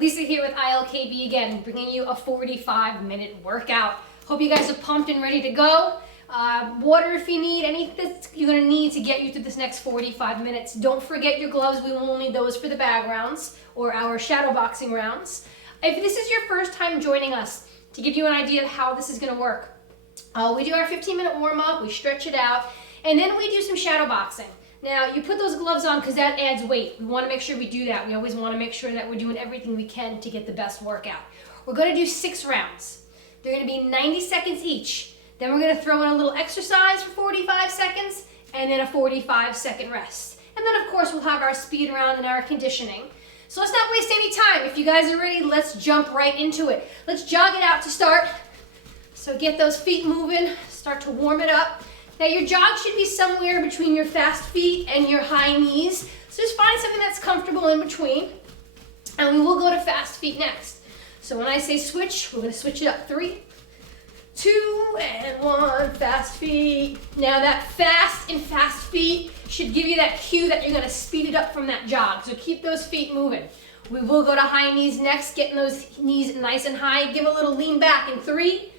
Lisa here with ILKB again, bringing you a 45-minute workout. Hope you guys are pumped and ready to go. Water if you need, anything you're going to need to get you through this next 45 minutes. Don't forget your gloves. We will need those for the bag rounds or our shadow boxing rounds. If this is your first time joining us, to give you an idea of how this is going to work, we do our 15-minute warm-up, we stretch it out, and then we do some shadow boxing. Now, you put those gloves on because that adds weight. We want to make sure we do that. We always want to make sure that we're doing everything we can to get the best workout. We're going to do 6 rounds. They're going to be 90 seconds each. Then we're going to throw in a little exercise for 45 seconds and then a 45-second rest. And then, of course, we'll have our speed round and our conditioning. So let's not waste any time. If you guys are ready, let's jump right into it. Let's jog it out to start. So get those feet moving, start to warm it up. Now your jog should be somewhere between your fast feet and your high knees. So just find something that's comfortable in between. And we will go to fast feet next. So when I say switch, we're going to switch it up. 3, 2, and 1, fast feet. Now that fast and fast feet should give you that cue that you're going to speed it up from that jog. So keep those feet moving. We will go to high knees next, getting those knees nice and high. Give a little lean back in 3,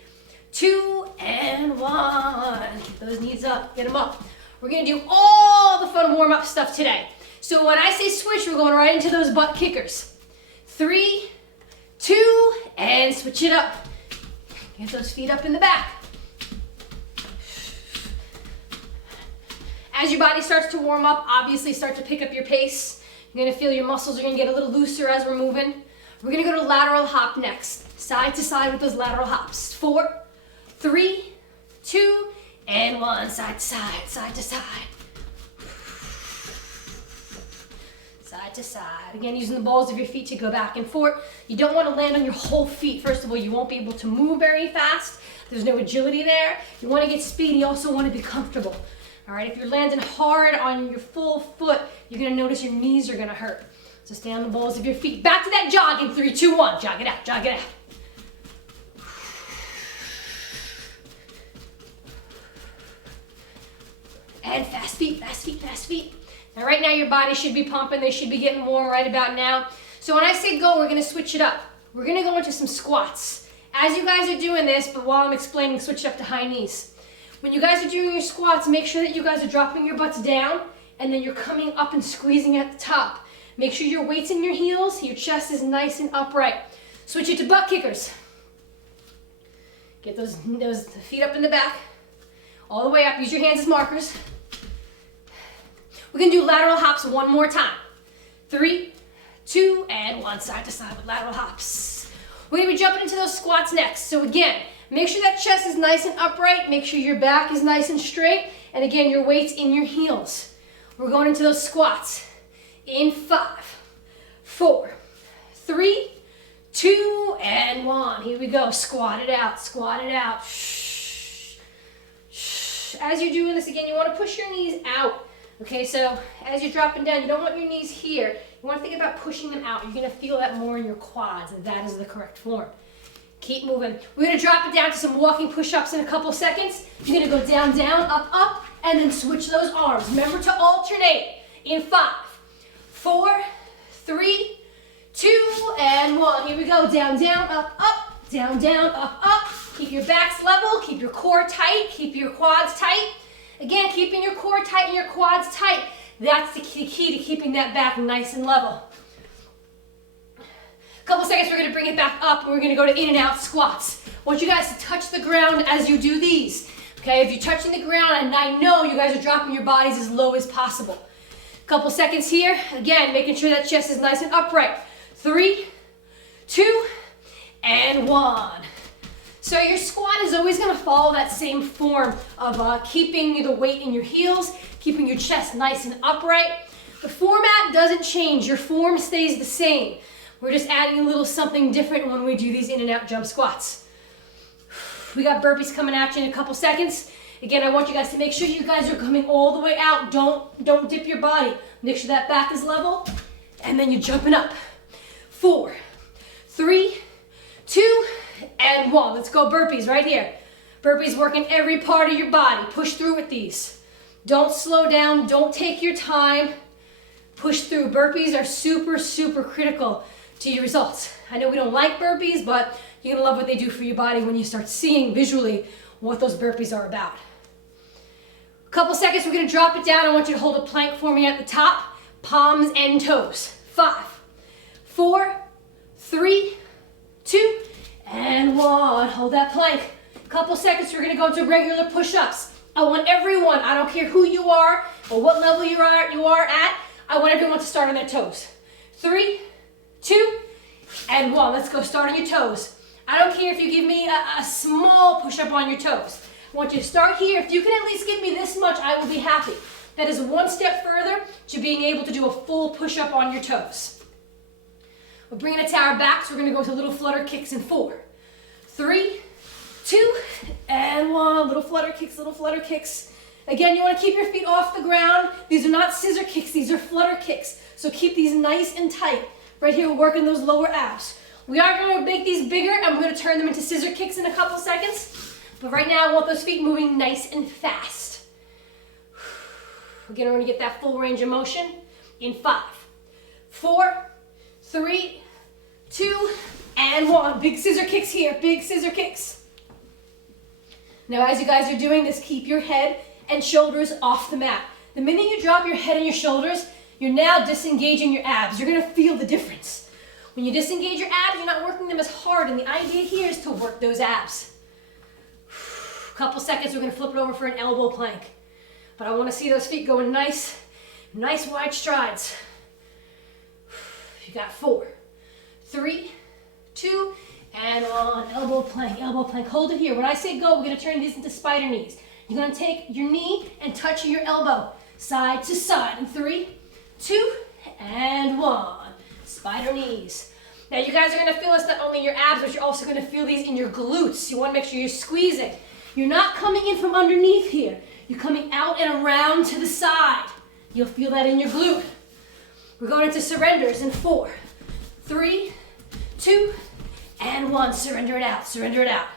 2, and 1. Keep those knees up, get them up. We're gonna do all the fun warm-up stuff today. So when I say switch, we're going right into those butt kickers. 3, 2, and switch it up. Get those feet up in the back. As your body starts to warm up, obviously start to pick up your pace. You're gonna feel your muscles are gonna get a little looser as we're moving. We're gonna go to lateral hop next. Side to side with those lateral hops. 4, 3, 2, and 1. Side to side, side to side. Side to side. Again, using the balls of your feet to go back and forth. You don't want to land on your whole feet. First of all, you won't be able to move very fast. There's no agility there. You want to get speed. You also want to be comfortable. All right, if you're landing hard on your full foot, you're going to notice your knees are going to hurt. So stay on the balls of your feet. Back to that jog in 3, 2, 1. Jog it out, jog it out. And fast feet, fast feet, fast feet. Now right now your body should be pumping. They should be getting warm right about now. So when I say go, we're gonna switch it up. We're gonna go into some squats. As you guys are doing this, but while I'm explaining, switch it up to high knees. When you guys are doing your squats, make sure that you guys are dropping your butts down and then you're coming up and squeezing at the top. Make sure your weight's in your heels, your chest is nice and upright. Switch it to butt kickers. Get those feet up in the back, all the way up. Use your hands as markers. We're gonna do lateral hops one more time. 3, 2, and 1. Side to side with lateral hops. We're gonna be jumping into those squats next. So again, make sure that chest is nice and upright. Make sure your back is nice and straight. And again, your weight's in your heels. We're going into those squats in 5, 4, 3, 2, and 1. Here we go. Squat it out, squat it out. Shh. Shh. As you're doing this, again, you want to push your knees out. Okay, so as you're dropping down, you don't want your knees here. You want to think about pushing them out. You're going to feel that more in your quads, and that is the correct form. Keep moving. We're going to drop it down to some walking push-ups in a couple seconds. You're going to go down, down, up, up, and then switch those arms. Remember to alternate in 5, 4, 3, 2, and 1. Here we go. Down, down, up, up, down, down, up, up. Keep your backs level, keep your core tight, keep your quads tight. Again, keeping your core tight and your quads tight. That's the key to keeping that back nice and level. A couple seconds, we're gonna bring it back up and we're gonna go to in and out squats. I want you guys to touch the ground as you do these. Okay, if you're touching the ground, and I know you guys are dropping your bodies as low as possible. A couple seconds here. Again, making sure that chest is nice and upright. 3, 2, and 1. So your squat is always going to follow that same form of keeping the weight in your heels, keeping your chest nice and upright. The format doesn't change. Your form stays the same. We're just adding a little something different when we do these in and out jump squats. We got burpees coming at you in a couple seconds. Again, I want you guys to make sure you guys are coming all the way out. Don't dip your body. Make sure that back is level, and then you're jumping up. 4, 3, 2, and 1. Let's go burpees right here. Burpees working every part of your body. Push through with these. Don't slow down. Don't take your time. Push through. Burpees are super, super critical to your results. I know we don't like burpees, but you're gonna love what they do for your body when you start seeing visually what those burpees are about. A couple seconds, we're gonna drop it down. I want you to hold a plank for me at the top, palms and toes. 5, 4, 3, 2, and 1. Hold that plank. Couple seconds, we're gonna go into regular push-ups. I want everyone, I don't care who you are or what level you are at, I want everyone to start on their toes. 3, 2, and 1. Let's go, start on your toes. I don't care if you give me a small push-up on your toes. I want you to start here. If you can at least give me this much, I will be happy. That is one step further to being able to do a full push-up on your toes. We're bringing it to our back, so we're gonna go to little flutter kicks in 4, 3, 2, and 1. Little flutter kicks, little flutter kicks. Again, you wanna keep your feet off the ground. These are not scissor kicks, these are flutter kicks. So keep these nice and tight. Right here, we're working those lower abs. We are gonna make these bigger, and we're gonna turn them into scissor kicks in a couple seconds. But right now, I want those feet moving nice and fast. Again, we're gonna get that full range of motion in 5, 4, 3, 2, and 1. Big scissor kicks here, big scissor kicks. Now, as you guys are doing this, keep your head and shoulders off the mat. The minute you drop your head and your shoulders, you're now disengaging your abs. You're gonna feel the difference. When you disengage your abs, you're not working them as hard, and the idea here is to work those abs. Couple seconds, we're gonna flip it over for an elbow plank. But I wanna see those feet going nice wide strides. You got 4, 3, 2, and 1. Elbow plank, elbow plank. Hold it here. When I say go, we're gonna turn these into spider knees. You're gonna take your knee and touch your elbow, side to side. In 3, 2, and 1. Spider knees. Now you guys are gonna feel this not only in your abs, but you're also gonna feel these in your glutes. You wanna make sure you're squeezing. You're not coming in from underneath here. You're coming out and around to the side. You'll feel that in your glute. We're going into surrenders in 4, 3, 2, and 1. Surrender it out, surrender it out.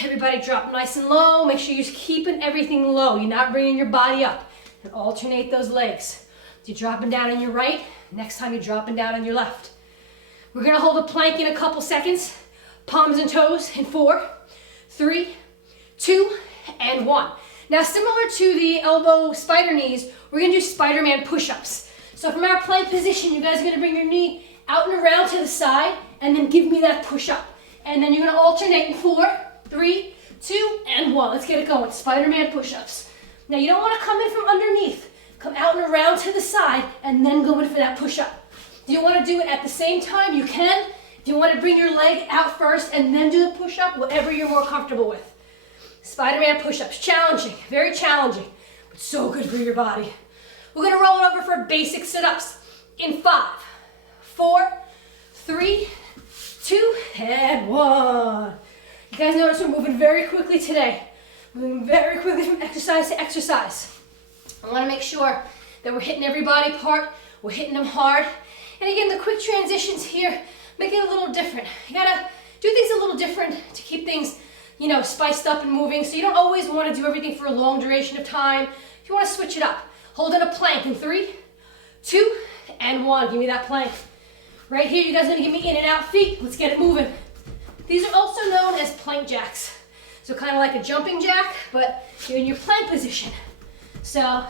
Everybody drop nice and low. Make sure you're keeping everything low. You're not bringing your body up. And alternate those legs. You're dropping down on your right. Next time you're dropping down on your left. We're gonna hold a plank in a couple seconds. Palms and toes in 4, 3, 2, and 1. Now, similar to the elbow spider knees, we're gonna do Spider-Man push-ups. So from our plank position, you guys are gonna bring your knee out and around to the side, and then give me that push-up. And then you're gonna alternate in 4, 3, 2, and 1. Let's get it going. Spider-Man push-ups. Now, you don't wanna come in from underneath. Come out and around to the side, and then go in for that push-up. If you wanna do it at the same time, you can. If you wanna bring your leg out first and then do the push-up, whatever you're more comfortable with. Spider-Man push-ups, challenging, very challenging, but so good for your body. We're gonna roll it over for basic sit-ups in 5, 4, 3, 2, and 1. You guys notice we're moving very quickly today. Moving very quickly from exercise to exercise. I wanna make sure that we're hitting every body part, we're hitting them hard. And again, the quick transitions here make it a little different. You gotta do things a little different to keep things, you know, spiced up and moving. So you don't always wanna do everything for a long duration of time. If you wanna switch it up, hold in a plank in 3, 2, and 1. Give me that plank. Right here, you guys are gonna give me in and out feet. Let's get it moving. These are also known as plank jacks. So kind of like a jumping jack, but you're in your plank position. So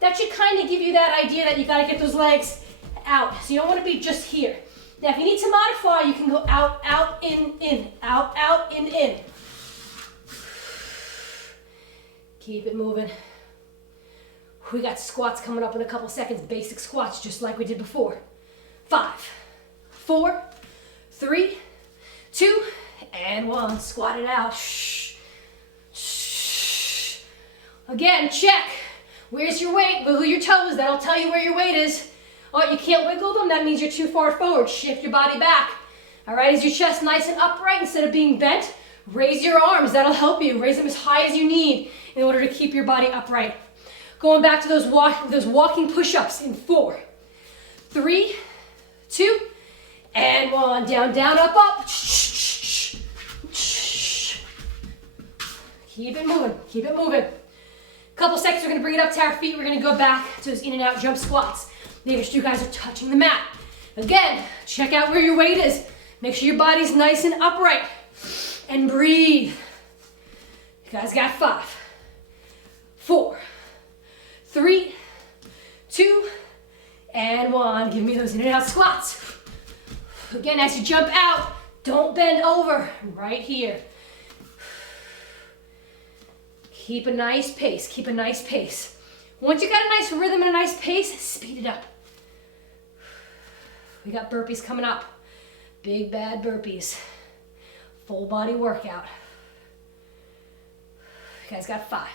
that should kind of give you that idea that you gotta get those legs out. So you don't wanna be just here. Now if you need to modify, you can go out, out, in, out, out, in. Keep it moving. We got squats coming up in a couple seconds, basic squats just like we did before. 5, 4, 3, 2, and 1. Squat it out. Shh. Shh. Again, check. Where's your weight? Wiggle your toes. That'll tell you where your weight is. Oh, you can't wiggle them? That means you're too far forward. Shift your body back. All right, is your chest nice and upright instead of being bent? Raise your arms. That'll help you. Raise them as high as you need in order to keep your body upright. Going back to those walking push-ups in 4, 3, 2, and 1. Down, down, up, up. Keep it moving. Keep it moving. Couple seconds, we're gonna bring it up to our feet. We're gonna go back to those in and out jump squats. Make sure you guys are touching the mat. Again, check out where your weight is. Make sure your body's nice and upright. And breathe. You guys got 5, 4, 3, 2, and 1. Give me those in and out squats. Again, as you jump out, don't bend over. Right here. Keep a nice pace. Keep a nice pace. Once you got a nice rhythm and a nice pace, speed it up. We got burpees coming up. Big bad burpees. Full body workout. You guys got 5,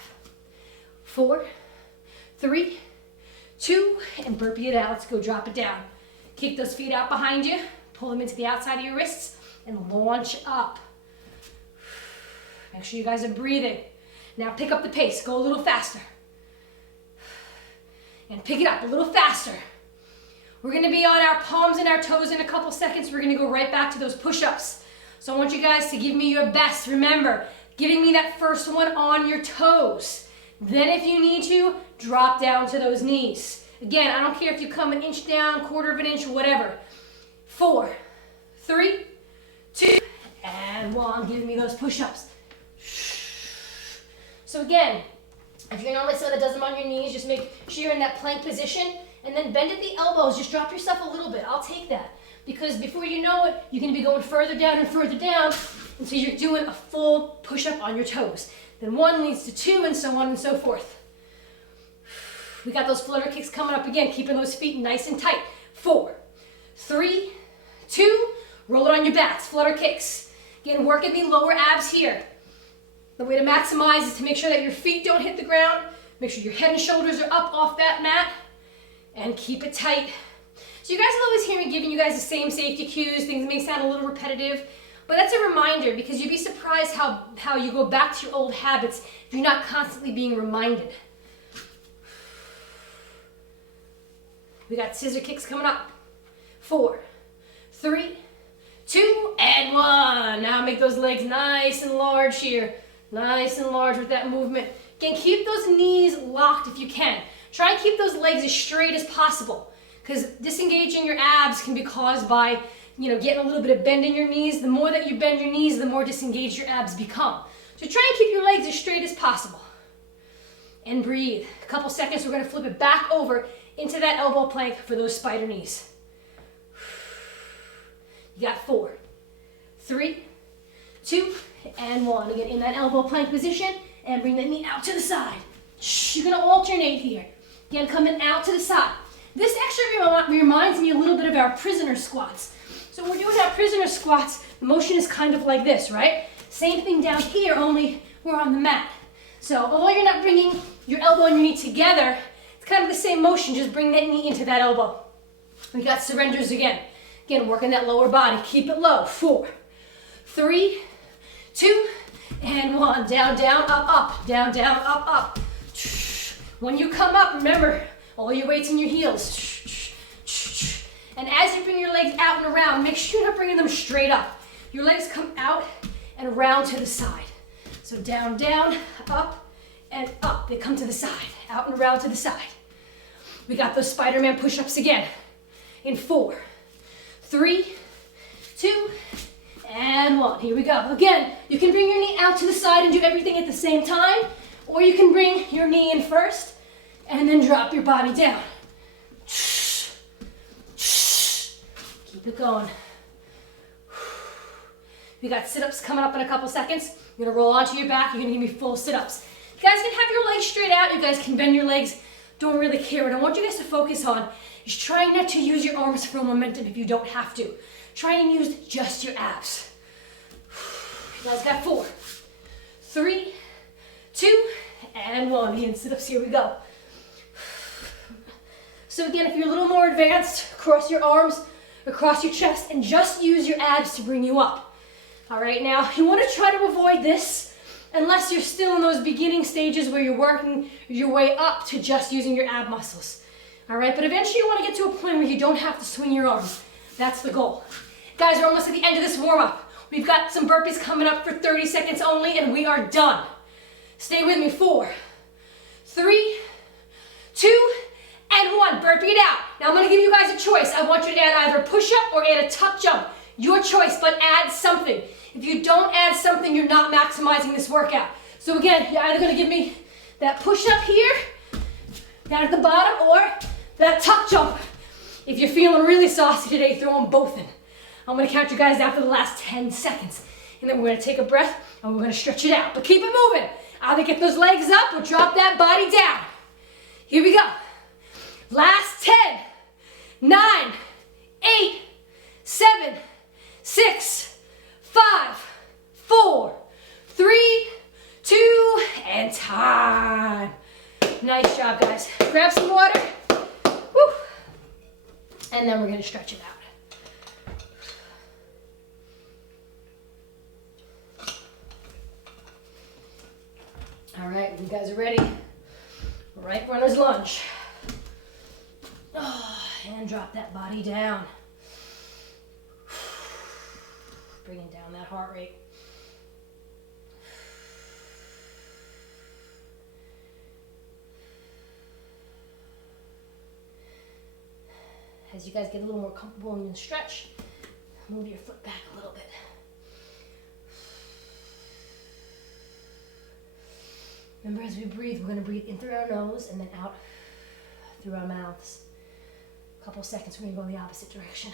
4, 3, 2, and burpee it out. Let's go drop it down. Kick those feet out behind you. Pull them into the outside of your wrists and launch up. Make sure you guys are breathing. Now pick up the pace. Go a little faster. And pick it up a little faster. We're going to be on our palms and our toes in a couple seconds. We're going to go right back to those push-ups. So I want you guys to give me your best. Remember, giving me that first one on your toes. Then if you need to, drop down to those knees. Again, I don't care if you come an inch down, quarter of an inch, whatever. 4, 3, 2, and 1. Give me those push-ups. So again, if you're normally someone that does them on your knees, just make sure you're in that plank position. And then bend at the elbows. Just drop yourself a little bit. I'll take that. Because before you know it, you're going to be going further down and further down until you're doing a full push-up on your toes. Then 1 leads to 2, and so on and so forth. We got those flutter kicks coming up again, keeping those feet nice and tight. 4, 3, 2, roll it on your backs, flutter kicks. Again, working the lower abs here. The way to maximize is to make sure that your feet don't hit the ground. Make sure your head and shoulders are up off that mat. And keep it tight. So you guys will always hear me giving you guys the same safety cues. Things may sound a little repetitive, but that's a reminder because you'd be surprised how you go back to your old habits if you're not constantly being reminded. We got scissor kicks coming up. 4, 3, 2, and 1. Now make those legs nice and large here. Nice and large with that movement. Again, keep those knees locked if you can. Try and keep those legs as straight as possible because disengaging your abs can be caused by, getting a little bit of bend in your knees. The more that you bend your knees, the more disengaged your abs become. So try and keep your legs as straight as possible. And breathe. A couple seconds, we're going to flip it back over into that elbow plank for those spider knees. You got 4, 3, 2, and 1. Again, in that elbow plank position, and bring that knee out to the side. You're going to alternate here. Again, coming out to the side. This actually reminds me a little bit of our prisoner squats. So when we're doing our prisoner squats, the motion is kind of like this, right? Same thing down here, only we're on the mat. So although you're not bringing your elbow and your knee together, it's kind of the same motion, just bring that knee into that elbow. We got surrenders again. Again, working that lower body. Keep it low. 4, 3, 2, and 1. Down, down, up, up. Down, down, up, up. When you come up, remember, all your weight's in your heels. And as you bring your legs out and around, make sure you're not bringing them straight up. Your legs come out and around to the side. So down, down, up, and up. They come to the side, out and around to the side. We got those Spider-Man push-ups again. In 4, 3, 2, and 1. Here we go. Again, you can bring your knee out to the side and do everything at the same time, or you can bring your knee in first and then drop your body down. Keep it going. We got sit-ups coming up in a couple seconds. You're gonna roll onto your back. You're gonna give me full sit-ups. You guys can have your legs straight out. You guys can bend your legs. Don't really care. What I want you guys to focus on is trying not to use your arms for momentum if you don't have to. Try and use just your abs. You guys got 4, 3, 2, and 1. Again, sit-ups, here we go. So again, if you're a little more advanced, cross your arms across your chest and just use your abs to bring you up. All right, now you want to try to avoid this unless you're still in those beginning stages where you're working your way up to just using your ab muscles. All right, but eventually you want to get to a point where you don't have to swing your arms. That's the goal. Guys, we're almost at the end of this warm-up. We've got some burpees coming up for 30 seconds only, and we are done. Stay with me. 4, 3, 2, and 1. Burpee it out. Now I'm going to give you guys a choice. choice. I want you to add either a push-up or add a tuck jump. Your choice, but add something. If you don't add something, you're not maximizing this workout. So again, you're either gonna give me that push-up here, down at the bottom, or that tuck jump. If you're feeling really saucy today, throw them both in. I'm gonna count you guys down for the last 10 seconds. And then we're gonna take a breath and we're gonna stretch it out. But keep it moving. Either get those legs up or drop that body down. Here we go. Last 10, 9, 8, 7, 6, 5, 4, 3, 2, and time. Nice job, guys. Grab some water. Woo. And then we're gonna stretch it out. All right, you guys are ready? Right runner's lunge. Oh, and drop that body down. Bringing down that heart rate. As you guys get a little more comfortable in your stretch, move your foot back a little bit. Remember, as we breathe, we're going to breathe in through our nose and then out through our mouths. A couple seconds, we're going to go in the opposite direction.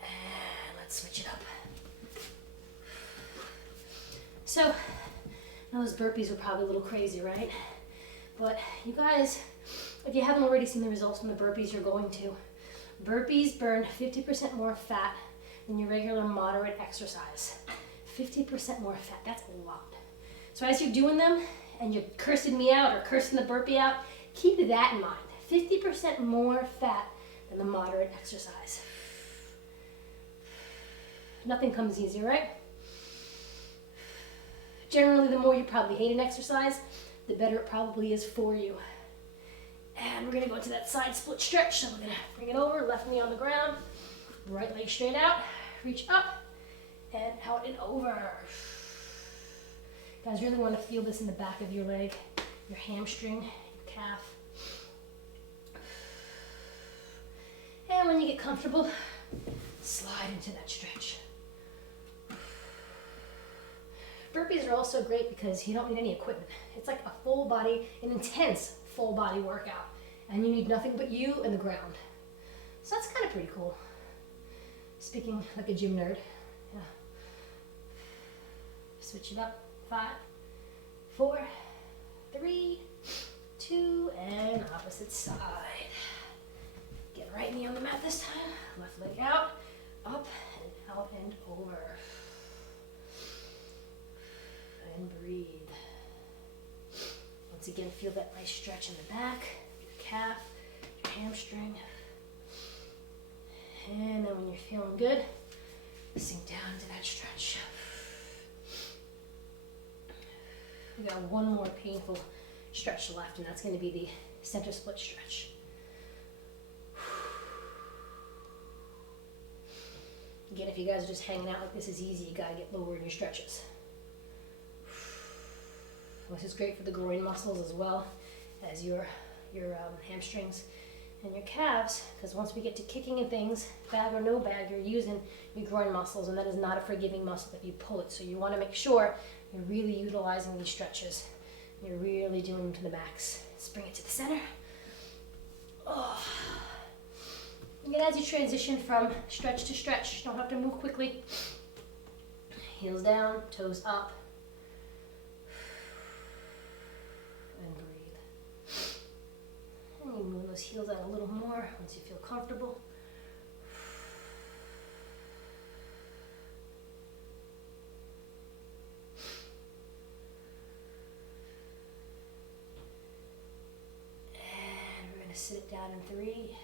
And let's switch it up. So, those burpees were probably a little crazy, right? But you guys, if you haven't already seen the results from the burpees, you're going to. Burpees burn 50% more fat than your regular moderate exercise. 50% more fat, that's a lot. So as you're doing them and you're cursing me out or cursing the burpee out, keep that in mind. 50% more fat than the moderate exercise. Nothing comes easy, right? Generally, the more you probably hate an exercise, the better it probably is for you. And we're gonna go into that side split stretch. So we're gonna bring it over, left knee on the ground, right leg straight out, reach up, and out and over. You guys really wanna feel this in the back of your leg, your hamstring, your calf. And when you get comfortable, slide into that stretch. Burpees are also great because you don't need any equipment. It's like a full body, an intense full body workout. And you need nothing but you and the ground. So that's kind of pretty cool. Speaking like a gym nerd. Yeah. Switch it up. 5, 4, 3, 2, and opposite side. Get right knee on the mat this time. Left leg out, up, and out and over. And breathe. Once again, feel that nice stretch in the back, your calf, your hamstring. And then when you're feeling good, sink down into that stretch. We got one more painful stretch left, and that's going to be the center split stretch. Again, if you guys are just hanging out like this is easy, you got to get lower in your stretches. This is great for the groin muscles as well as your hamstrings and your calves, because once we get to kicking and things, bag or no bag, you're using your groin muscles, and that is not a forgiving muscle if you pull it. So you want to make sure you're really utilizing these stretches. You're really doing them to the max. Let's bring it to the center. Oh. And as you transition from stretch to stretch, you don't have to move quickly. Heels down, toes up. And breathe. And you move those heels out a little more once you feel comfortable. And we're going to sit it down in 3,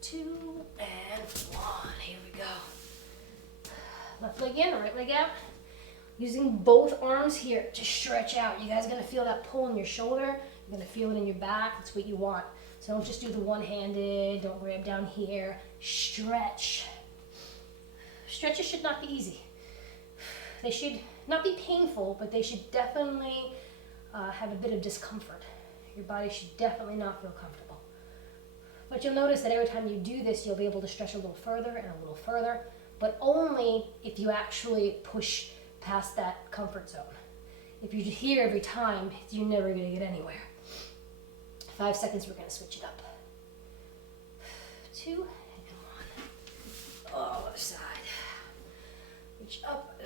2, and 1. Here we go. Left leg in, right leg out. Using both arms here to stretch out. You guys are going to feel that pull in your shoulder. You're going to feel it in your back. That's what you want. So don't just do the one-handed. Don't grab down here. Stretch. Stretches should not be easy. They should not be painful, but they should definitely have a bit of discomfort. Your body should definitely not feel comfortable. But you'll notice that every time you do this, you'll be able to stretch a little further and a little further, but only if you actually push past that comfort zone. If you're here every time, you're never going to get anywhere. 5 seconds, we're going to switch it up. 2 and 1. Oh, other side. Reach up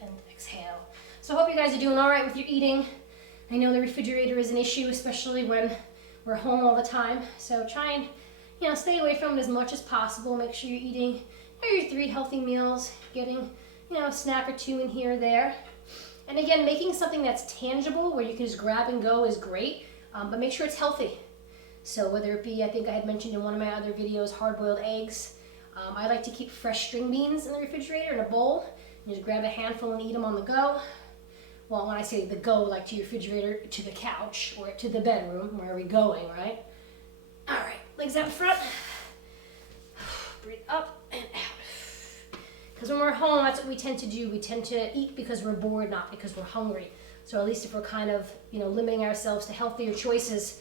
and exhale. So I hope you guys are doing all right with your eating. I know the refrigerator is an issue, especially when we're home all the time. So try and, stay away from it as much as possible. Make sure you're eating your 3 healthy meals, getting, a snack or 2 in here or there. And again, making something that's tangible where you can just grab and go is great, but make sure it's healthy. So whether it be, I think I had mentioned in one of my other videos, hard-boiled eggs. I like to keep fresh string beans in the refrigerator in a bowl. You just grab a handful and eat them on the go. Well, when I say the go, like to your refrigerator, to the couch, or to the bedroom, where are we going, right? All right, legs out in front. Breathe up and out. Because when we're home, that's what we tend to do. We tend to eat because we're bored, not because we're hungry. So at least if we're kind of, limiting ourselves to healthier choices,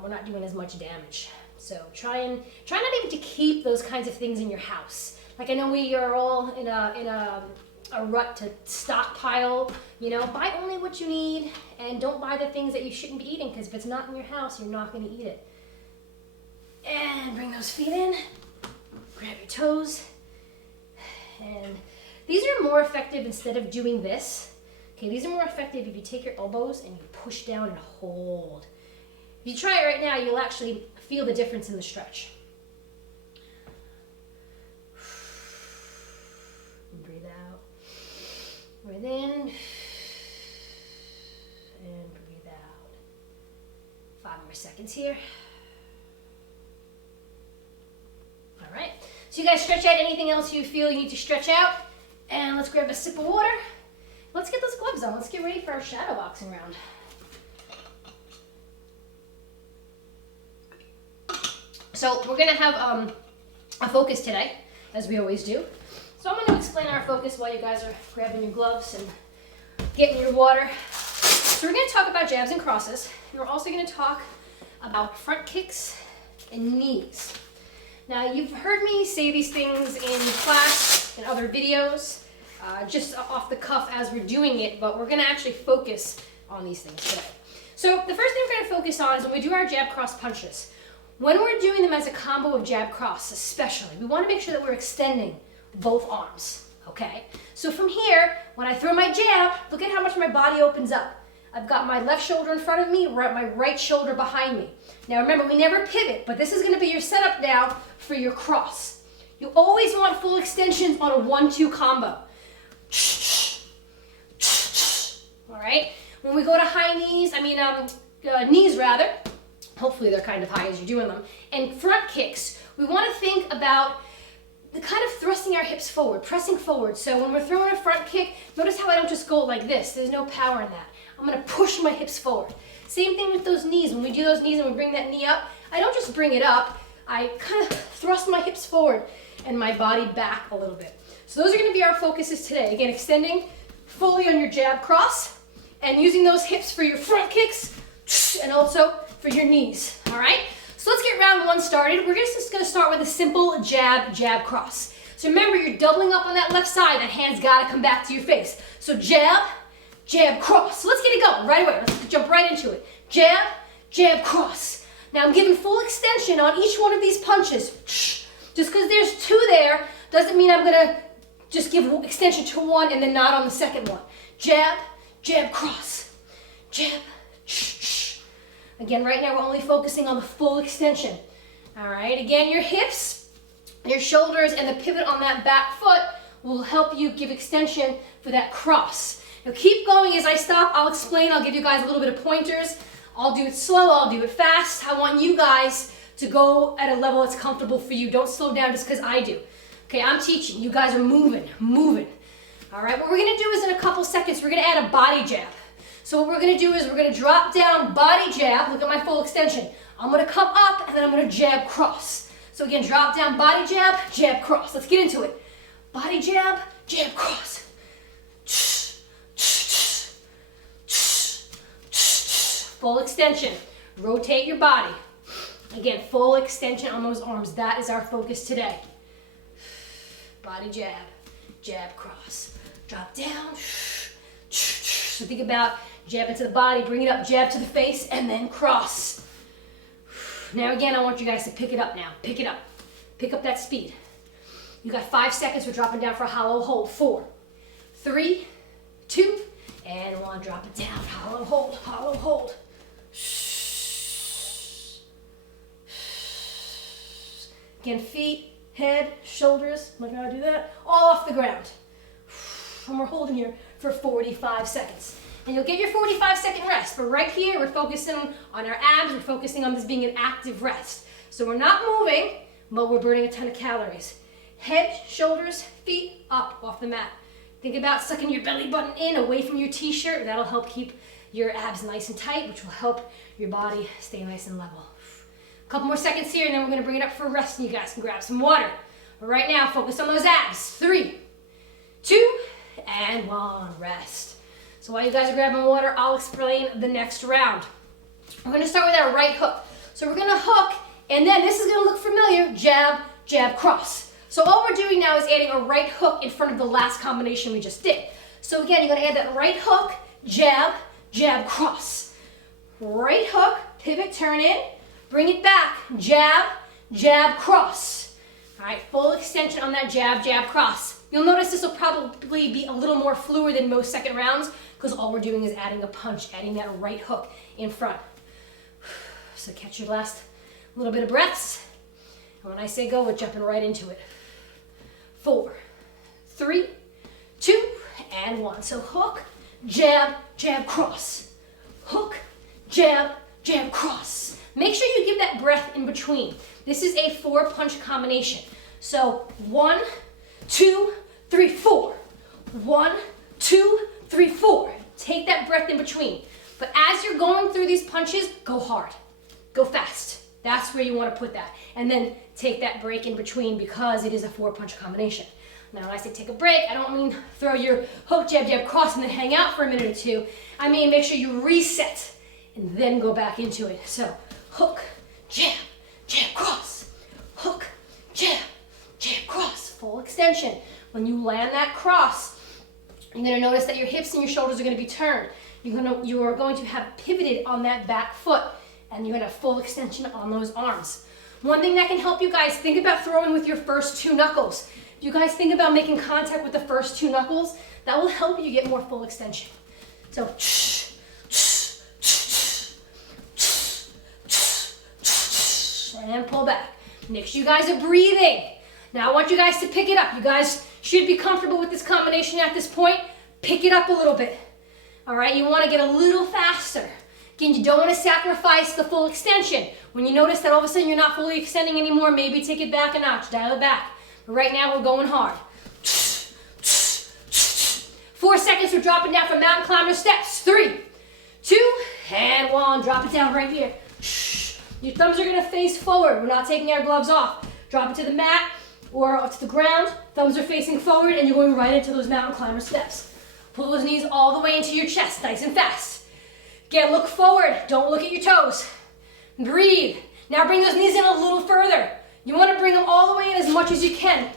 we're not doing as much damage. So try not even to keep those kinds of things in your house. Like I know we are all in a rut to stockpile, buy only what you need and don't buy the things that you shouldn't be eating, because if it's not in your house, you're not going to eat it. And bring those feet in, grab your toes, and these are more effective instead of doing this. Okay, these are more effective if you take your elbows and you push down and hold. If you try it right now, you'll actually feel the difference in the stretch. Breathe out. Breathe in. And breathe out. 5 more seconds here. All right. So you guys stretch out anything else you feel you need to stretch out. And let's grab a sip of water. Let's get those gloves on. Let's get ready for our shadow boxing round. So we're going to have a focus today, as we always do. So I'm going to explain our focus while you guys are grabbing your gloves and getting your water. So we're going to talk about jabs and crosses. And we're also going to talk about front kicks and knees. Now, you've heard me say these things in class and other videos, just off the cuff as we're doing it, but we're going to actually focus on these things today. So the first thing we're going to focus on is when we do our jab cross punches. When we're doing them as a combo of jab cross, especially, we want to make sure that we're extending both arms, okay? So from here, when I throw my jab, look at how much my body opens up. I've got my left shoulder in front of me, my right shoulder behind me. Now remember, we never pivot, but this is going to be your setup now for your cross. You always want full extensions on a 1-2 combo. All right? When we go to high knees, knees rather, hopefully they're kind of high as you're doing them, and front kicks, we want to think about the kind of thrusting our hips forward, pressing forward. So when we're throwing a front kick, notice how I don't just go like this. There's no power in that. I'm going to push my hips forward. Same thing with those knees. When we do those knees and we bring that knee up, I don't just bring it up. I kind of thrust my hips forward and my body back a little bit. So those are going to be our focuses today. Again, extending fully on your jab cross and using those hips for your front kicks and also for your knees, all right? So let's get round 1 started. We're just going to start with a simple jab, jab, cross. So remember, you're doubling up on that left side. That hand's got to come back to your face. So jab, jab, cross. So let's get it going right away. Let's jump right into it. Jab, jab, cross. Now I'm giving full extension on each one of these punches. Just because there's 2 there doesn't mean I'm going to just give extension to one and then not on the second one. Jab, jab, cross. Jab, Again, right now we're only focusing on the full extension. All right, again, your hips, your shoulders, and the pivot on that back foot will help you give extension for that cross. Now keep going. As I stop, I'll explain. I'll give you guys a little bit of pointers. I'll do it slow, I'll do it fast. I want you guys to go at a level that's comfortable for you. Don't slow down just because I do. Okay, I'm teaching. You guys are moving. All right, what we're going to do is in a couple seconds, we're going to add a body jab. So what we're going to do is we're going to drop down, body jab. Look at my full extension. I'm going to come up, and then I'm going to jab, cross. So again, drop down, body jab, cross. Let's get into it. Body jab, cross. full extension. Rotate your body. Again, full extension on those arms. That is our focus today. Body jab, jab, cross. Drop down. So think about jab into the body, bring it up, jab to the face, and then cross. Now again, I want you guys to pick it up now. Pick it up. Pick up that speed. You got 5 seconds. We're dropping down for a hollow hold. 4, 3, 2, and 1. Drop it down. Hollow hold, hollow hold. Again, feet, head, shoulders. I'm not going to do that. All off the ground. And we're holding here for 45 seconds. And you'll get your 45-second rest. But right here, we're focusing on our abs. We're focusing on this being an active rest. So we're not moving, but we're burning a ton of calories. Head, shoulders, feet up off the mat. Think about sucking your belly button in away from your t-shirt. That'll help keep your abs nice and tight, which will help your body stay nice and level. A couple more seconds here, and then we're going to bring it up for rest, and you guys can grab some water. But right now, focus on those abs. 3, 2, and 1. Rest. So while you guys are grabbing water, I'll explain the next round. We're going to start with our right hook. So we're going to hook, and then this is going to look familiar. Jab, jab, cross. So all we're doing now is adding a right hook in front of the last combination we just did. So again, you're going to add that right hook, jab, jab, cross. Right hook, pivot, turn in, bring it back, jab, jab, cross. All right, full extension on that jab, jab, cross. You'll notice this will probably be a little more fluid than most second rounds because all we're doing is adding a punch, adding that right hook in front. So catch your last little bit of breaths. And when I say go, we're jumping right into it. 4, 3, 2, and 1. So hook, jab, jab, cross. Hook, jab, jab, cross. Make sure you give that breath in between. This is a 4-punch combination. So 1, 2, 3, 4. 1, 2, 3, 4. Take that breath in between. But as you're going through these punches, go hard. Go fast. That's where you want to put that. And then take that break in between because it is a 4-punch combination. Now when I say take a break, I don't mean throw your hook, jab, jab, cross and then hang out for a minute or two. I mean make sure you reset and then go back into it. So hook, jab, jab, cross. Hook, jab, jab, cross. Full extension. When you land that cross, you're going to notice that your hips and your shoulders are going to be turned. You are going to have pivoted on that back foot. And you're going to have full extension on those arms. One thing that can help you guys, think about throwing with your first 2 knuckles. If you guys think about making contact with the first 2 knuckles, that will help you get more full extension. So, and pull back. Make sure you guys are breathing. Now I want you guys to pick it up. You guys should be comfortable with this combination at this point. Pick it up a little bit. All right, you want to get a little faster. Again, you don't want to sacrifice the full extension. When you notice that all of a sudden you're not fully extending anymore, maybe take it back a notch, dial it back. But right now we're going hard. 4 seconds, we're dropping down for mountain climber steps. 3, 2, and 1. Drop it down right here. Your thumbs are going to face forward. We're not taking our gloves off. Drop it to the mat or up to the ground. Thumbs are facing forward and you're going right into those mountain climber steps. Pull those knees all the way into your chest, nice and fast. Again, look forward. Don't look at your toes. Breathe. Now bring those knees in a little further. You want to bring them all the way in as much as you can.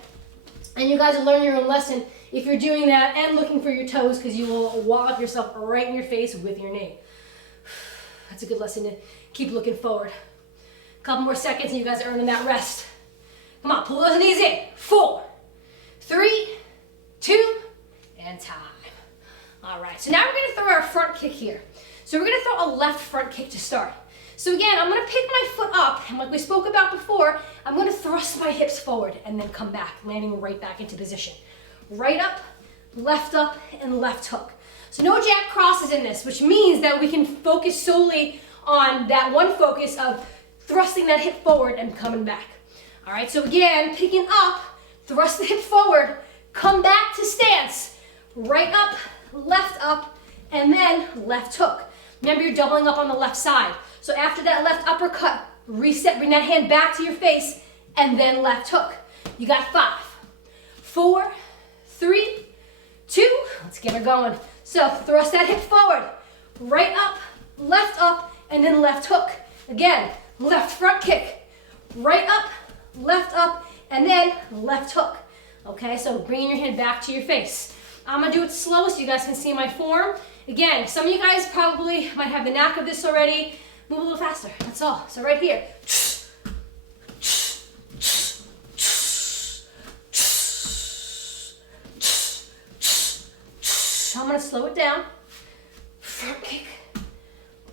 And you guys will learn your own lesson if you're doing that and looking for your toes because you will wallop yourself right in your face with your knee. That's a good lesson to keep looking forward. A couple more seconds and you guys are earning that rest. Come on, pull those knees in. 4, 3, 2, and time. All right, so now we're going to throw our front kick here. So we're going to throw a left front kick to start. So again, I'm going to pick my foot up, and like we spoke about before, I'm going to thrust my hips forward and then come back, landing right back into position. Right up, and left hook. So no jab crosses in this, which means that we can focus solely on that one focus of thrusting that hip forward and coming back. All right, so again, picking up, thrust the hip forward, come back to stance, right up, and then left hook. Remember, you're doubling up on the left side. So after that left uppercut, reset, bring that hand back to your face, and then left hook. You got 5, 4, 3, 2, let's get her going. So thrust that hip forward, right up, and then left hook. Again, left front kick, right up, and then left hook. Okay, so bringing your hand back to your face. I'm gonna do it slow so you guys can see my form. Again, some of you guys probably might have the knack of this already. Move a little faster, that's all. So right here. I'm gonna slow it down. Front kick,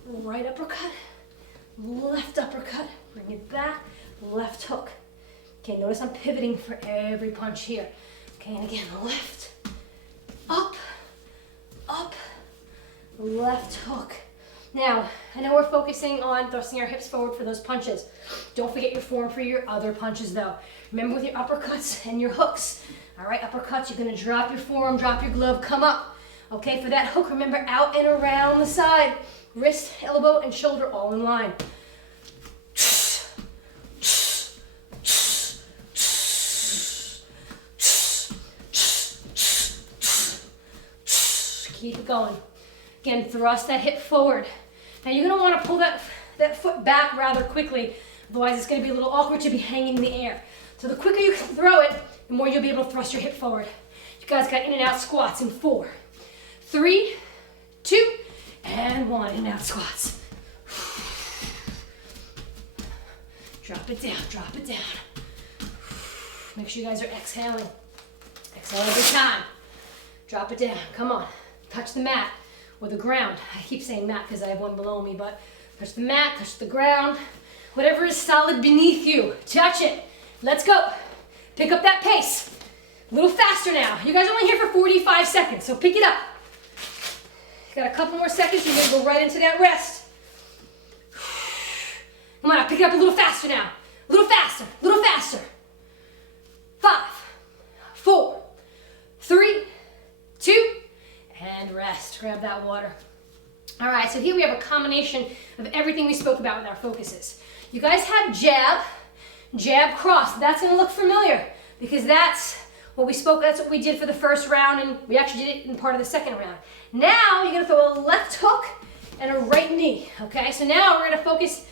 right uppercut, left uppercut, bring it back, left hook. Okay, notice I'm pivoting for every punch here. Okay, and again, left, up, left hook. Now, I know we're focusing on thrusting our hips forward for those punches. Don't forget your form for your other punches though. Remember with your uppercuts and your hooks. All right, uppercuts, you're gonna drop your forearm, drop your glove, come up. Okay, for that hook, remember out and around the side. Wrist, elbow, and shoulder all in line. Keep it going. Again, thrust that hip forward. Now you're gonna wanna pull that foot back rather quickly, otherwise it's gonna be a little awkward to be hanging in the air. So the quicker you can throw it, the more you'll be able to thrust your hip forward. You guys got in and out squats in 4, 3, 2, and 1. In and out squats. Drop it down, drop it down. Make sure you guys are exhaling. Exhale every time. Drop it down, come on. Touch the mat or the ground. I keep saying mat because I have one below me, but touch the mat, touch the ground. Whatever is solid beneath you, touch it. Let's go. Pick up that pace. A little faster now. You guys are only here for 45 seconds, so pick it up. Got a couple more seconds, you're gonna go right into that rest. Come on, pick it up a little faster now. A little faster, a little faster. 5, 4, 3, 2, and rest. Grab that water. All right, so here we have a combination of everything we spoke about with our focuses. You guys have jab, jab, cross. That's gonna look familiar because that's what we spoke, that's what we did for the first round, and we actually did it in part of the second round. Now you're gonna throw a left hook and a right knee, okay? So now we're gonna focus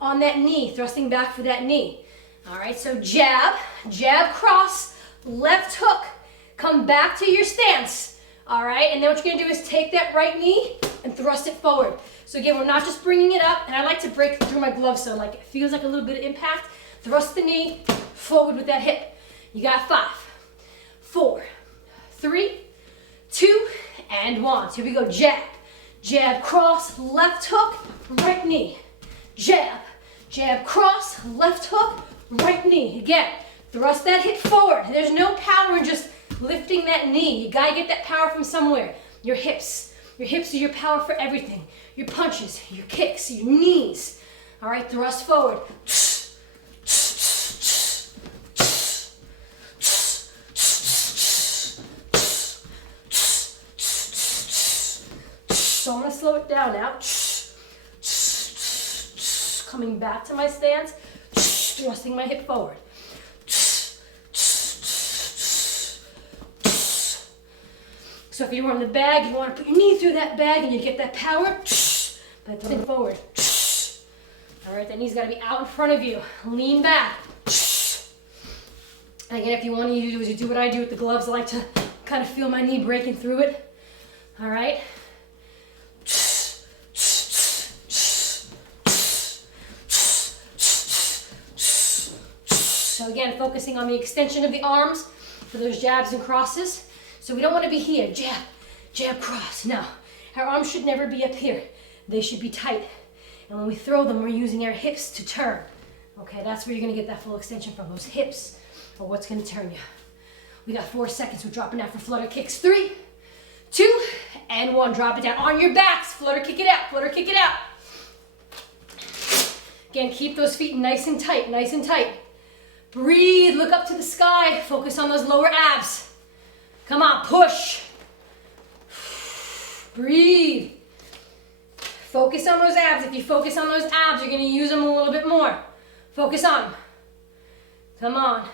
on that knee, thrusting back for that knee. All right, so jab, jab, cross, left hook, come back to your stance. All right, and then what you're gonna do is take that right knee and thrust it forward. So again, we're not just bringing it up, and I like to break through my glove so like it feels like a little bit of impact. Thrust the knee forward with that hip. You got 5, 4, 3, 2, and 1. So here we go, jab, jab, cross, left hook, right knee. Jab, jab, cross, left hook, right knee. Again, thrust that hip forward. There's no power in just lifting that knee. You gotta get that power from somewhere. Your hips. Your hips are your power for everything. Your punches, your kicks, your knees. All right, thrust forward. So I'm gonna slow it down now. Coming back to my stance, thrusting my hip forward. So if you were on the bag, you want to put your knee through that bag and you get that power, but then forward. All right, that knee's got to be out in front of you. Lean back. And again, if you want to you do what I do with the gloves. I like to kind of feel my knee breaking through it. All right. So again, focusing on the extension of the arms for those jabs and crosses. So we don't want to be here, jab, jab, cross. No, our arms should never be up here. They should be tight. And when we throw them, we're using our hips to turn. Okay, that's where you're gonna get that full extension from. Those hips are what's gonna turn you. We got 4 seconds. We're dropping down for flutter kicks. 3, 2, and 1. Drop it down on your backs. Flutter kick it out, flutter kick it out. Again, keep those feet nice and tight, nice and tight. Breathe, look up to the sky. Focus on those lower abs. Come on, push. Breathe. Focus on those abs. If you focus on those abs, you're going to use them a little bit more. Focus on them. Come on.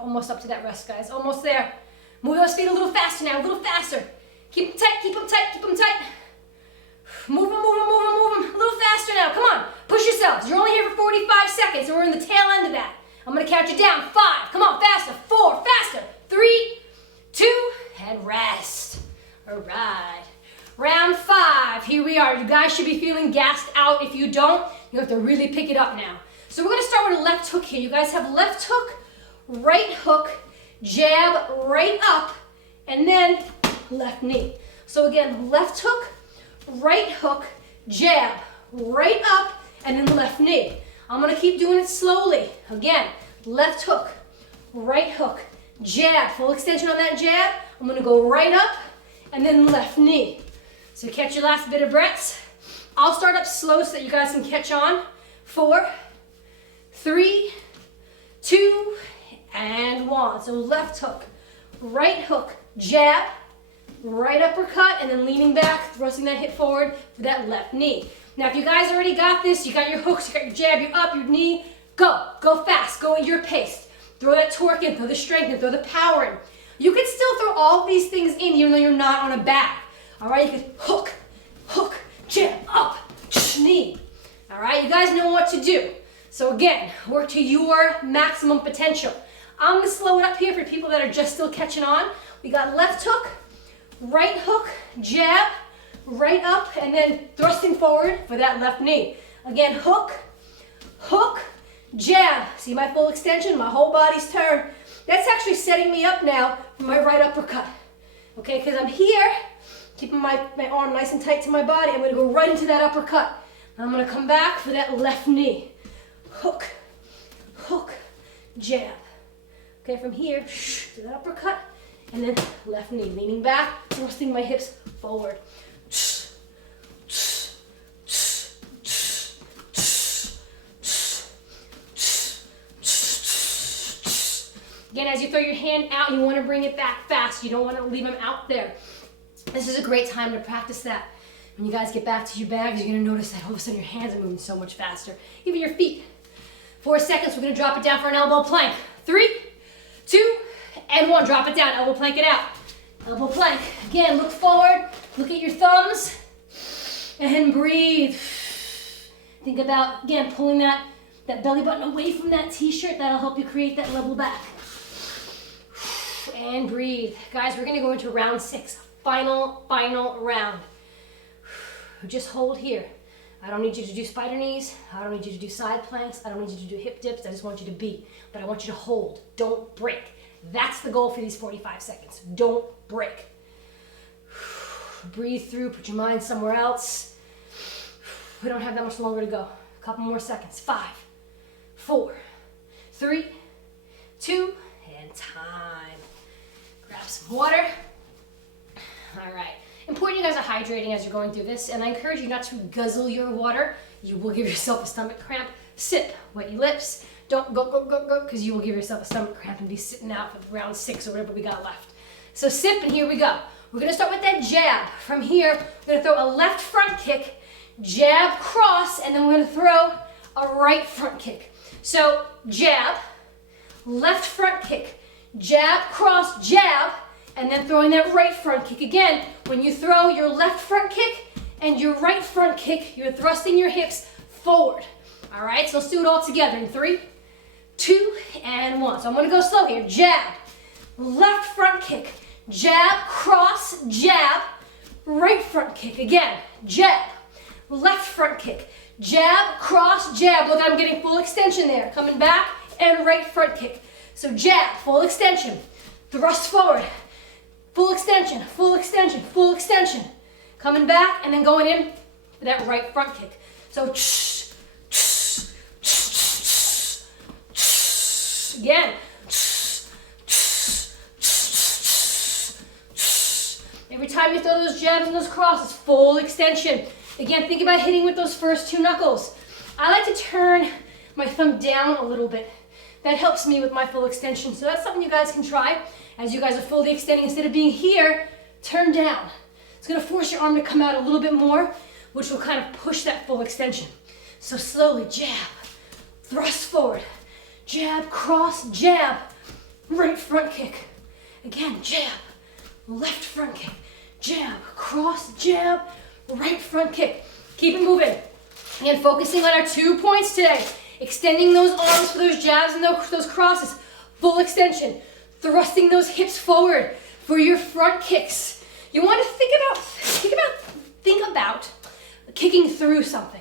Almost up to that rest, guys. Almost there. Move those feet a little faster now, a little faster. Keep them tight, keep them tight, keep them tight. Move them, move them, move them, move them. A little faster now. Come on. Push yourselves. You're only here for 45 seconds, and we're in the tail end of that. I'm going to count you down. 5. Come on, faster. 4. Faster. 3, 2, and rest. All right. Round 5. Here we are. You guys should be feeling gassed out. If you don't, you have to really pick it up now. So we're going to start with a left hook here. You guys have left hook, right hook, jab, right up, and then left knee. So again, left hook, right hook, jab, right up, and then left knee. I'm going to keep doing it slowly. Again, left hook, right hook, jab, full extension on that jab. I'm going to go right up, and then left knee. So catch your last bit of breaths. I'll start up slow so that you guys can catch on. 4, 3, 2, and 1. So left hook, right hook, jab, right uppercut, and then leaning back, thrusting that hip forward for that left knee. Now, if you guys already got this, you got your hooks, you got your jab, your up, your knee, go fast, go at your pace. Throw that torque in, throw the strength in, throw the power in. You can still throw all these things in even though you're not on a bag. All right, you can hook, hook, jab, up, knee. All right, you guys know what to do. So again, work to your maximum potential. I'm gonna slow it up here for people that are just still catching on. We got left hook, jab, right up, and then thrusting forward for that left knee. Again, hook, hook, jab. See my full extension? My whole body's turned. That's actually setting me up now for my right uppercut. Okay, because I'm here, keeping my arm nice and tight to my body. I'm gonna go right into that uppercut. And I'm gonna come back for that left knee. Hook, hook, jab. Okay, from here to that uppercut, and then left knee, leaning back, thrusting my hips forward. Again, as you throw your hand out, you want to bring it back fast. You don't want to leave them out there. This is a great time to practice that. When you guys get back to your bags, you're going to notice that all of a sudden your hands are moving so much faster. Even your feet. 4 seconds, we're going to drop it down for an elbow plank. 3, 2, and 1. Drop it down, elbow plank it out. Elbow plank. Again, look forward, look at your thumbs, and breathe. Think about, again, pulling that belly button away from that t-shirt. That'll help you create that level back. And breathe. Guys, we're gonna go into round 6. Final round. Just hold here. I don't need you to do spider knees. I don't need you to do side planks. I don't need you to do hip dips. I just want you to be. But I want you to hold. Don't break. That's the goal for these 45 seconds. Don't break. Breathe through. Put your mind somewhere else. We don't have that much longer to go. A couple more seconds. 5, 4, 3, 2, and time. Grab some water. All right. Important you guys are hydrating as you're going through this, and I encourage you not to guzzle your water. You will give yourself a stomach cramp. Sip, wet your lips. Don't go, because you will give yourself a stomach cramp and be sitting out for round 6 or whatever we got left. So sip, and here we go. We're gonna start with that jab. From here, we're gonna throw a left front kick, jab, cross, and then we're gonna throw a right front kick. So jab, left front kick, jab, cross, jab, and then throwing that right front kick. Again, when you throw your left front kick and your right front kick, you're thrusting your hips forward. All right, so let's do it all together in 3, 2, and 1. So I'm gonna go slow here. Jab, left front kick, jab, cross, jab, right front kick. Again, jab, left front kick, jab, cross, jab. Look, I'm getting full extension there. Coming back and right front kick. So jab, full extension, thrust forward, full extension, full extension, full extension. Coming back and then going in for that right front kick. So again. Every time you throw those jabs and those crosses, full extension. Again, think about hitting with those first 2 knuckles. I like to turn my thumb down a little bit. That helps me with my full extension. So that's something you guys can try as you guys are fully extending. Instead of being here, turn down. It's gonna force your arm to come out a little bit more, which will kind of push that full extension. So slowly, jab, thrust forward, jab, cross, jab, right front kick. Again, jab, left front kick, jab, cross, jab, right front kick. Keep it moving. Again, focusing on our 2 points today. Extending those arms for those jabs and those crosses. Full extension. Thrusting those hips forward for your front kicks. You want to think about kicking through something.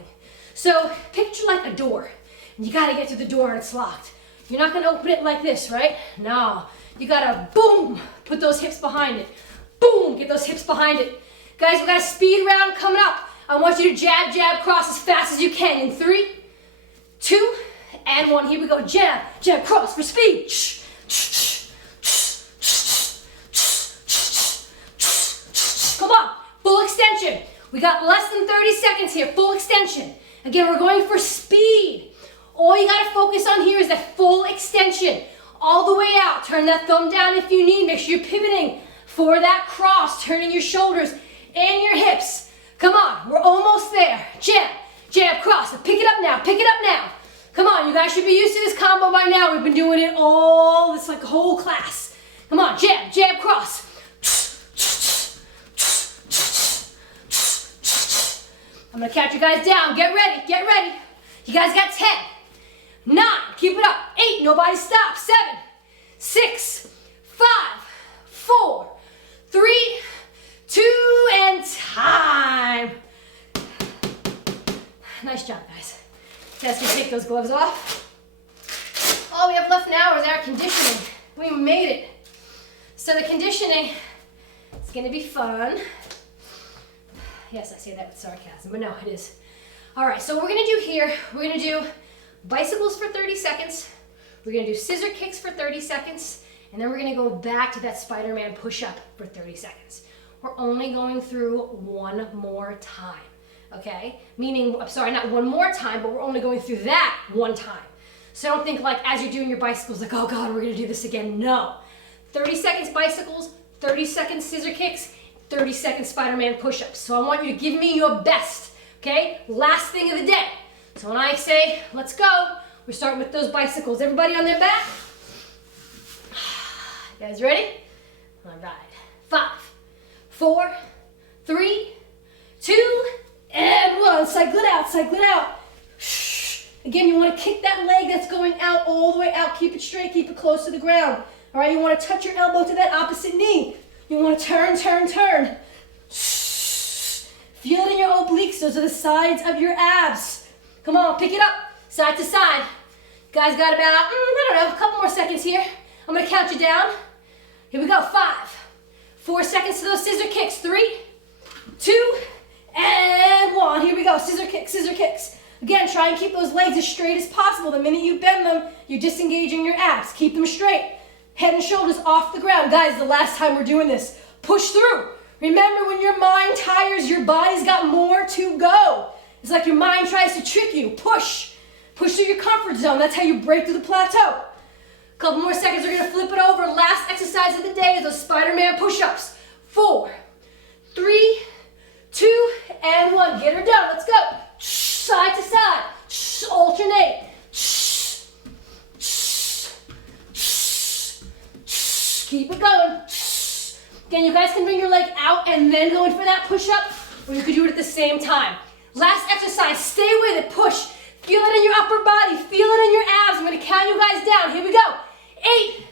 So picture like a door. You got to get to the door and it's locked. You're not going to open it like this, right? No. You got to, boom, put those hips behind it. Boom, get those hips behind it. Guys, we got a speed round coming up. I want you to jab, jab, cross as fast as you can. In 3, 2, and 1. Here we go. Jab, jab, cross for speed. Come on, full extension. We got less than 30 seconds here, full extension. Again, we're going for speed. All you gotta focus on here is that full extension. All the way out. Turn that thumb down if you need. Make sure you're pivoting for that cross. Turning your shoulders and your hips. Come on, we're almost there. Jab, jab, cross. Pick it up now, pick it up now. Come on, you guys should be used to this combo by now. We've been doing it all, it's like a whole class. Come on, jab, jab, cross. I'm gonna count you guys down. Get ready, get ready. You guys got 10, 9, keep it up. 8, nobody stop. 7, 6, 5, 4, 3, 2, and time. Nice job, guys. You guys can take those gloves off. All we have left now is our conditioning. We made it. So the conditioning, it's gonna be fun. Yes, I say that with sarcasm, but no, it is. All right, so what we're gonna do here, we're gonna do bicycles for 30 seconds. We're gonna do scissor kicks for 30 seconds, and then we're gonna go back to that Spider-Man push-up for 30 seconds. We're only going through one more time, okay? Meaning, I'm sorry, not one more time, but we're only going through that one time. So don't think like as you're doing your bicycles, like, oh God, we're gonna do this again. No. 30 seconds bicycles, 30 seconds scissor kicks, 30 second Spider-Man push-ups. So I want you to give me your best, okay? Last thing of the day. So when I say, let's go, we're starting with those bicycles. Everybody on their back? You guys ready? All right. 5, 4, 3, 2, and 1. Cycle it out, cycle it out. Again, you want to kick that leg that's going out all the way out. Keep it straight, keep it close to the ground. All right, you want to touch your elbow to that opposite knee. You want to turn, turn, turn. Feel it in your obliques. Those are the sides of your abs. Come on, pick it up, side to side. Guys got about, I don't know, a couple more seconds here. I'm going to count you down. Here we go, 5, 4 seconds to those scissor kicks. 3, 2, and 1. Here we go, scissor kicks, scissor kicks. Again, try and keep those legs as straight as possible. The minute you bend them, you're disengaging your abs. Keep them straight. Head and shoulders off the ground. Guys, the last time we're doing this, push through. Remember, when your mind tires, your body's got more to go. It's like your mind tries to trick you. Push. Push through your comfort zone. That's how you break through the plateau. Couple more seconds, we're gonna flip it over. Last exercise of the day is those Spider-Man push-ups. 4, 3, 2, and 1. Get her done, let's go. Side to side, alternate. Keep it going. Again, you guys can bring your leg out and then go in for that push-up, or you could do it at the same time. Last exercise, stay with it, push. Feel it in your upper body, feel it in your abs. I'm gonna count you guys down, here we go. 8,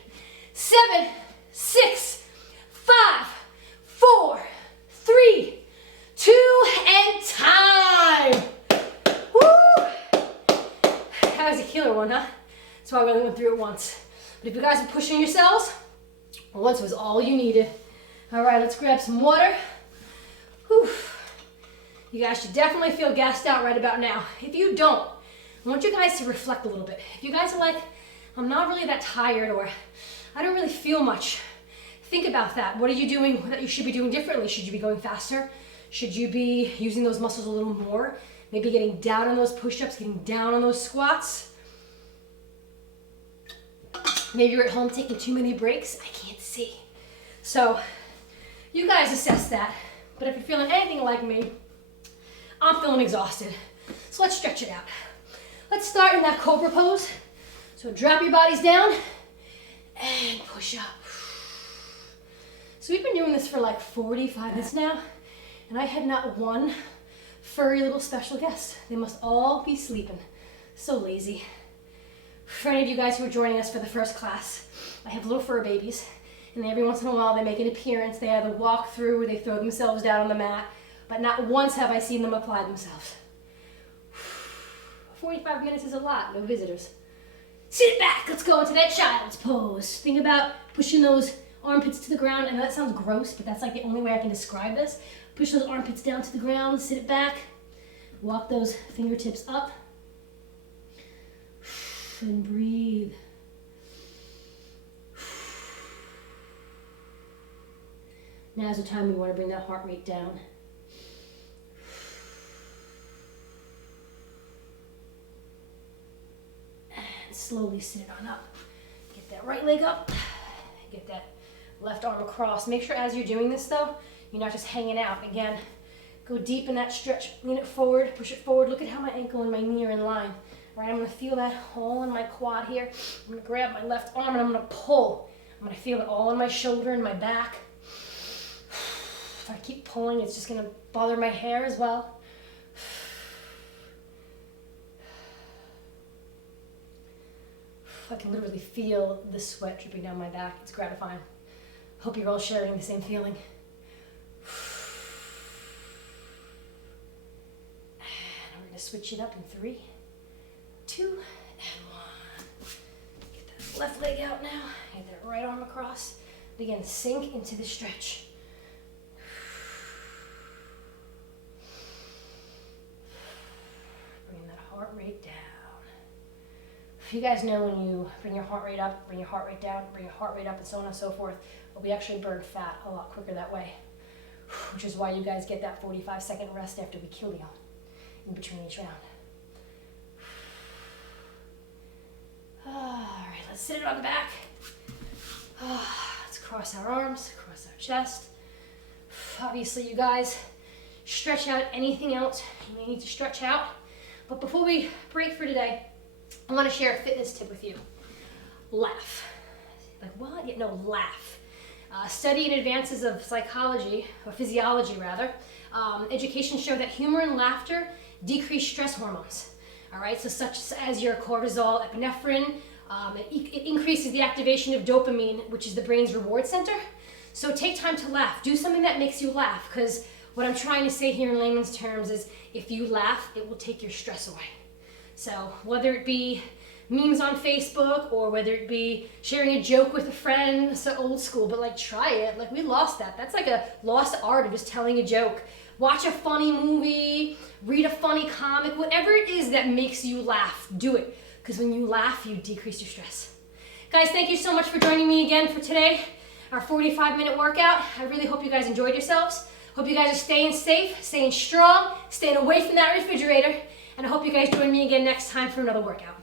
7, 6, 5, 4, 3, 2, and time. Woo! That was a killer one, huh? That's why we only went through it once. But if you guys are pushing yourselves, once was all you needed. All right, let's grab some water. Whew. You guys should definitely feel gassed out right about now. If you don't, I want you guys to reflect a little bit. If you guys are like, I'm not really that tired, or I don't really feel much, think about that. What are you doing that you should be doing differently? Should you be going faster? Should you be using those muscles a little more? Maybe getting down on those push-ups, getting down on those squats. Maybe you're at home taking too many breaks. I can't see. So you guys assess that. But if you're feeling anything like me, I'm feeling exhausted. So let's stretch it out. Let's start in that cobra pose. So drop your bodies down and push up. So we've been doing this for like 45 minutes now. And I had not one furry little special guest. They must all be sleeping. So lazy. For any of you guys who are joining us for the first class, I have little fur babies, and every once in a while they make an appearance. They either walk through or they throw themselves down on the mat, but not once have I seen them apply themselves. 45 minutes is a lot, no visitors. Sit back, let's go into that child's pose. Think about pushing those armpits to the ground. I know that sounds gross, but that's like the only way I can describe this. Push those armpits down to the ground, sit it back, walk those fingertips up, and breathe. Now's the time we want to bring that heart rate down. And slowly sit it on up. Get that right leg up. Get that left arm across. Make sure as you're doing this though, you're not just hanging out. Again, go deep in that stretch. Lean it forward, push it forward. Look at how my ankle and my knee are in line. All right, I'm gonna feel that all in my quad here. I'm gonna grab my left arm and I'm gonna pull. I'm gonna feel it all in my shoulder and my back. If I keep pulling, it's just gonna bother my hair as well. I can literally feel the sweat dripping down my back. It's gratifying. Hope you're all sharing the same feeling. And we're gonna switch it up in 3, 2, and 1. Get that left leg out now. Get that right arm across. And again, sink into the stretch. Bring that heart rate down. You guys know when you bring your heart rate up, bring your heart rate down, bring your heart rate up, and so on and so forth, but we actually burn fat a lot quicker that way, which is why you guys get that 45-second rest after we kill you in between each round. All right, let's sit it on the back. Let's cross our arms, cross our chest. Obviously, you guys stretch out anything else you may need to stretch out. But before we break for today, I want to share a fitness tip with you. Laugh. Like what? Yeah, no, laugh. Study in advances of psychology, or physiology rather, education show that humor and laughter decrease stress hormones. All right, so such as your cortisol, epinephrine, it increases the activation of dopamine, which is the brain's reward center. So take time to laugh. Do something that makes you laugh, because what I'm trying to say here in layman's terms is if you laugh, it will take your stress away. So whether it be memes on Facebook or whether it be sharing a joke with a friend, so old school, but like try it. Like we lost that. That's like a lost art of just telling a joke. Watch a funny movie, read a funny comic, whatever it is that makes you laugh, do it. Because when you laugh, you decrease your stress. Guys, thank you so much for joining me again for today, our 45-minute workout. I really hope you guys enjoyed yourselves. Hope you guys are staying safe, staying strong, staying away from that refrigerator. And I hope you guys join me again next time for another workout.